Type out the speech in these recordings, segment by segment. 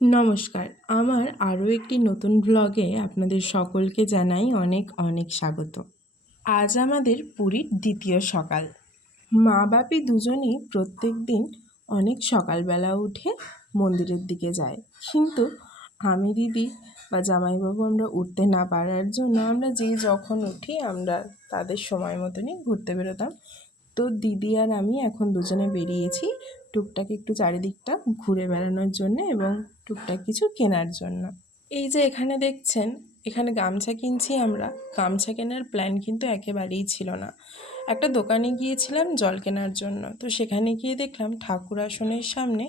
নমস্কার। আমার আরও একটি নতুন ব্লগে আপনাদের সকলকে জানাই অনেক অনেক স্বাগত। আজ আমাদের পুরীর দ্বিতীয় সকাল। মা বাপি দুজনেই প্রত্যেক দিন অনেক সকালবেলা উঠে মন্দিরের দিকে যায়, কিন্তু আমি দিদি বা জামাইবাবু আমরা উঠতে না পারার জন্য আমরা যে যখন উঠি আমরা তাদের সময় মতনই ঘুরতে বেরোতাম। তো দিদি আর আমি এখন দুজনে বেরিয়েছি টুকটাক একটু চারিদিকটা ঘুরে বেড়ানোর জন্য এবং টুকটাক কিছু কেনার জন্য। এই যে এখানে দেখছেন, এখানে গামছা কিনছি আমরা। গামছা কেনার প্ল্যান কিন্তু একেবারেই ছিল না। একটা দোকানে গিয়েছিলাম জল কেনার জন্য, তো সেখানে গিয়ে দেখলাম ঠাকুর আসনের সামনে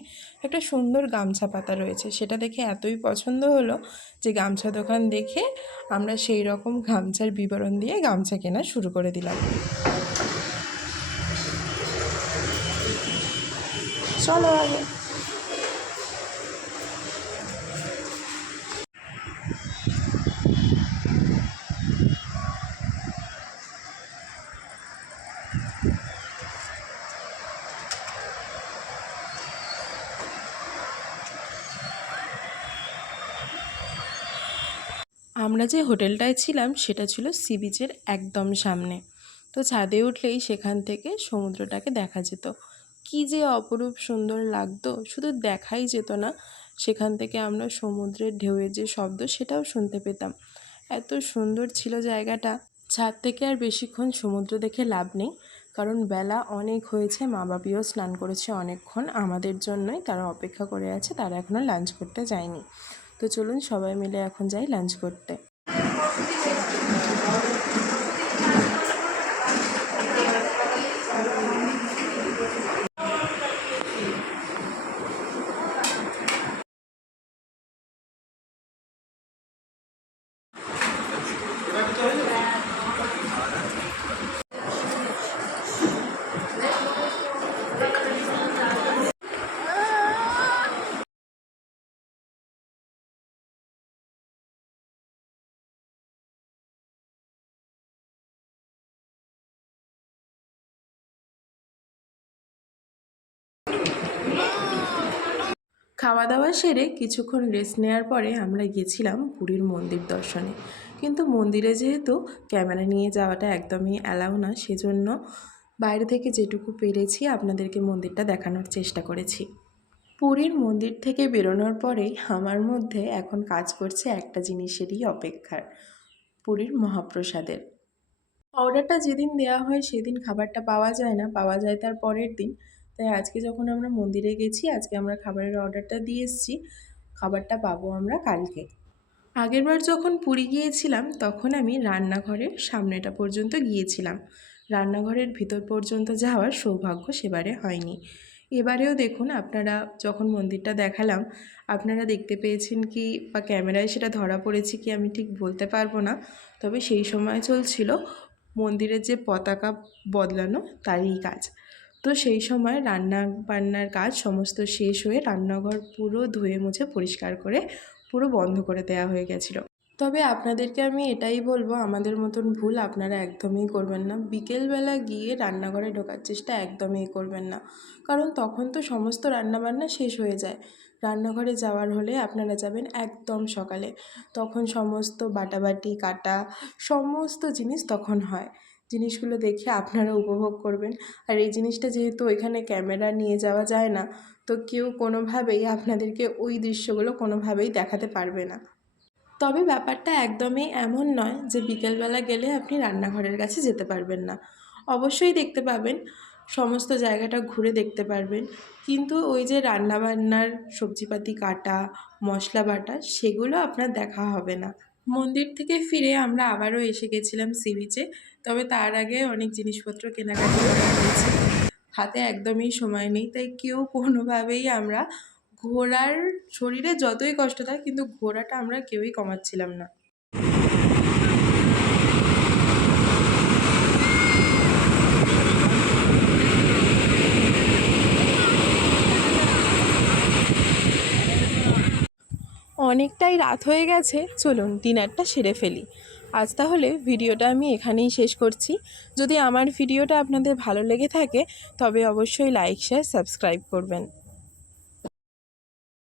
একটা সুন্দর গামছা পাতা রয়েছে। সেটা দেখে এতই পছন্দ হলো যে গামছা দোকান দেখে আমরা সেই রকম গামছার বিবরণ দিয়ে গামছা কেনা শুরু করে দিলাম। চলো আগে। আমরা যে হোটেলটায় ছিলাম সেটা ছিল সি বিচের একদম সামনে। তো ছাদে উঠলেই সেখান থেকে সমুদ্রটাকে দেখা যেত। কী যে অপরূপ সুন্দর লাগতো, শুধু দেখাই যেত না, সেখান থেকে আমরা সমুদ্রের ঢেউয়ের যে শব্দ সেটাও শুনতে পেতাম। এত সুন্দর ছিল জায়গাটা। ছাদ থেকে আর বেশিক্ষণ সমুদ্র দেখে লাভ নেই, কারণ বেলা অনেক হয়েছে। মা বাপিও স্নান করেছে অনেকক্ষণ, আমাদের জন্যই তারা অপেক্ষা করে আছে, তারা এখনও লাঞ্চ করতে যায়নি। তো চলুন সবাই মিলে এখন যাই লাঞ্চ করতে। খাওয়া দাওয়া সেরে কিছুক্ষণ রেস্ট নেওয়ার পরে আমরা গেছিলাম পুরীর মন্দির দর্শনে। কিন্তু মন্দিরে যেহেতু ক্যামেরা নিয়ে যাওয়াটা একদমই অ্যালাউ না, সেজন্য বাইরে থেকে যেটুকু পেরেছি আপনাদেরকে মন্দিরটা দেখানোর চেষ্টা করেছি। পুরীর মন্দির থেকে বেরোনোর পরেই আমার মধ্যে এখন কাজ করছে একটা জিনিসেরই অপেক্ষার, পুরীর মহাপ্রসাদের। অর্ডারটা যেদিন দেওয়া হয় সেদিন খাবারটা পাওয়া যায় না, পাওয়া যায় তার পরের দিন। তাই আজকে যখন আমরা মন্দিরে গেছি, আজকে আমরা খাবারের অর্ডারটা দিয়ে এসেছি, খাবারটা পাবো আমরা কালকে। আগেরবার যখন পুরী গিয়েছিলাম তখন আমি রান্নাঘরের সামনেটা পর্যন্ত গিয়েছিলাম, রান্নাঘরের ভিতর পর্যন্ত যাওয়ার সৌভাগ্য সেবারে হয়নি। এবারেও দেখুন, আপনারা যখন মন্দিরটা দেখালাম আপনারা দেখতে পেয়েছেন কি বা ক্যামেরায় সেটা ধরা পড়েছে কি আমি ঠিক বলতে পারবো না, তবে সেই সময় চলছিল মন্দিরের যে পতাকা বদলানো তারই কাজ। তো সেই সময় রান্না বান্নার কাজ সমস্ত শেষ হয়ে রান্নাঘর পুরো ধুয়ে মুছে পরিষ্কার করে পুরো বন্ধ করে দেওয়া হয়ে গেছিলো। তবে আপনাদেরকে আমি এটাই বলবো, আমাদের মতন ভুল আপনারা একদমই করবেন না। বিকেলবেলা গিয়ে রান্নাঘরে ঢোকার চেষ্টা একদমই করবেন না, কারণ তখন তো সমস্ত রান্নাবান্না শেষ হয়ে যায়। রান্নাঘরে যাওয়ার হলে আপনারা যাবেন একদম সকালে, তখন সমস্ত বাটাবাটি কাটা সমস্ত জিনিস তখন হয়। জিনিসগুলো দেখে আপনারা উপভোগ করবেন। আর এই জিনিসটা যেহেতু ওইখানে ক্যামেরা নিয়ে যাওয়া যায় না, তো কেউ কোনোভাবেই আপনাদেরকে ওই দৃশ্যগুলো কোনোভাবেই দেখাতে পারবে না। তবে ব্যাপারটা একদমই এমন নয় যে বিকেলবেলা গেলে আপনি রান্নাঘরের কাছে যেতে পারবেন না, অবশ্যই দেখতে পাবেন, সমস্ত জায়গাটা ঘুরে দেখতে পারবেন, কিন্তু ওই যে রান্নাবান্নার সবজিপাতি কাটা মশলা বাটা সেগুলো আপনার দেখা হবে না। মন্দির থেকে ফিরে আমরা আবারও এসে গেছিলাম সি বিচে। তবে তার আগে অনেক জিনিসপত্র কেনাকাটি করা হয়েছে, হাতে একদমই সময় নেই, তাই কেউ কোনোভাবেই আমরা ঘোরার, শরীরে যতই কষ্ট থাকে কিন্তু ঘোরাটা আমরা কেউই কমাচ্ছিলাম না। অনেকটাই রাত হয়ে গেছে, চলুন ডিনারটা সেরে ফেলি। আজ তাহলে ভিডিওটা আমি এখানেই শেষ করছি। যদি আমার ভিডিওটা আপনাদের ভালো লেগে থাকে তবে অবশ্যই লাইক শেয়ার সাবস্ক্রাইব করবেন।